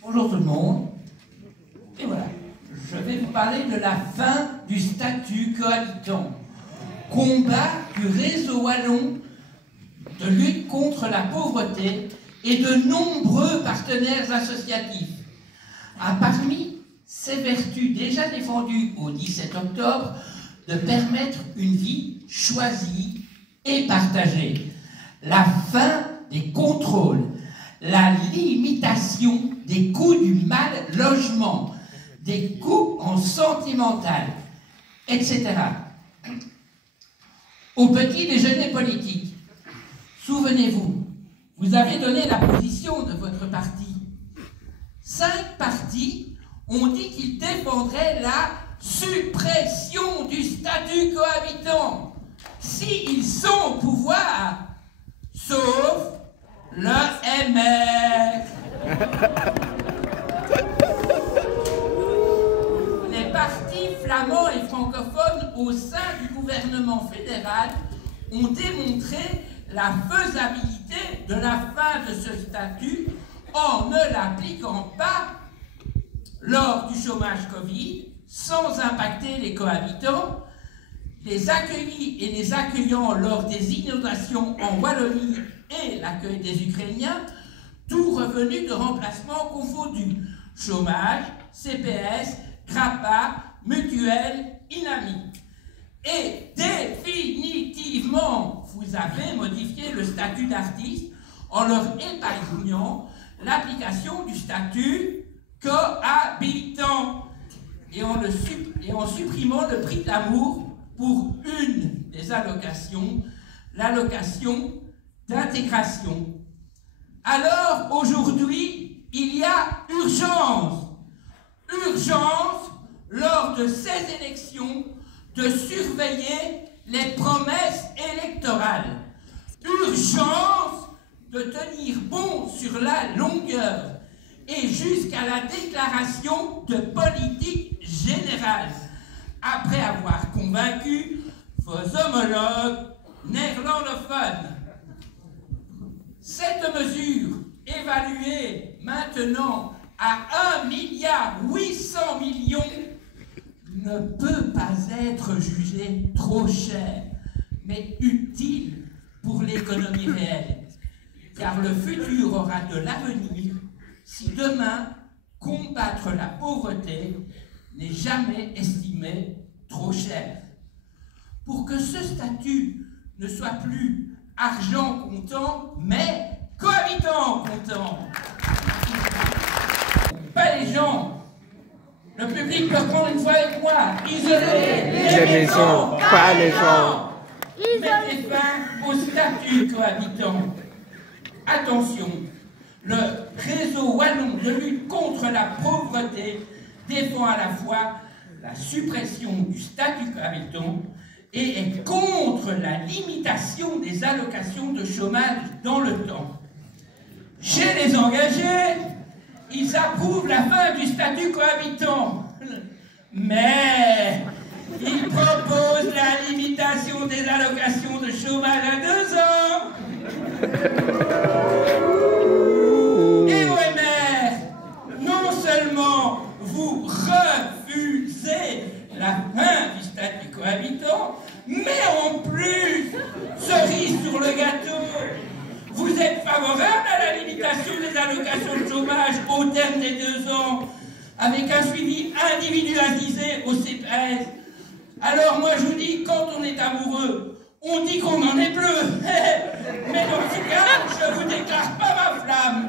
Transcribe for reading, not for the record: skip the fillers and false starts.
Bonjour tout le monde. Et voilà, je vais vous parler de la fin du statut cohabitant. Combat du réseau wallon de lutte contre la pauvreté et de nombreux partenaires associatifs. Parmi ces vertus déjà défendues au 17 octobre, de permettre une vie choisie et partagée, la fin des contrôles, la limitation des coûts du mal logement, des coûts en sentimental, etc. Au petit déjeuner politique, souvenez-vous, vous avez donné la position de votre parti. 5 partis ont dit qu'ils défendraient la suppression du statut cohabitant s'ils sont au pouvoir, sauf le MR. Les partis flamands et francophones au sein du gouvernement fédéral ont démontré la faisabilité de la fin de ce statut en ne l'appliquant pas lors du chômage Covid, sans impacter les cohabitants, les accueillis et les accueillants lors des inondations en Wallonie et l'accueil des Ukrainiens, tout revenu de remplacement confondu, chômage, CPS, CRAPA, mutuelle, INAMI. Et définitivement, vous avez modifié le statut d'artiste en leur épargnant l'application du statut cohabitant et en supprimant le prix de l'amour pour une des allocations, l'allocation d'intégration. Alors, aujourd'hui, il y a urgence, lors de ces élections, de surveiller les promesses électorales. Urgence de tenir bon sur la longueur et jusqu'à la déclaration de politique générale, après avoir convaincu vos homologues néerlandophones. Cette mesure, évaluée maintenant à 1,8 milliard, ne peut pas être jugée trop chère, mais utile pour l'économie réelle, car le futur aura de l'avenir si demain, combattre la pauvreté n'est jamais estimé trop cher. Pour que ce statut ne soit plus argent comptant, mais cohabitant comptant. Pas les gens. Le public peut prendre une fois avec moi. Isoler les maisons, pas les gens. Mettez fin au statut cohabitant. Attention, le réseau wallon de lutte contre la pauvreté défend à la fois la suppression du statut cohabitant et est contre la limitation des allocations de chômage dans le temps. Chez les engagés, ils approuvent la fin du statut cohabitant, mais ils proposent la limitation des allocations de chômage à 2 ans. Et au MR, non seulement vous refusez la fin du statut cohabitant, mais en plus, cerise sur le gâteau, vous êtes favorable à la limitation des allocations de chômage au terme des 2 ans, avec un suivi individualisé au CPS. Alors moi je vous dis, quand on est amoureux, on dit qu'on en est bleu. Mais dans ce cas, je vous déclare pas ma flamme.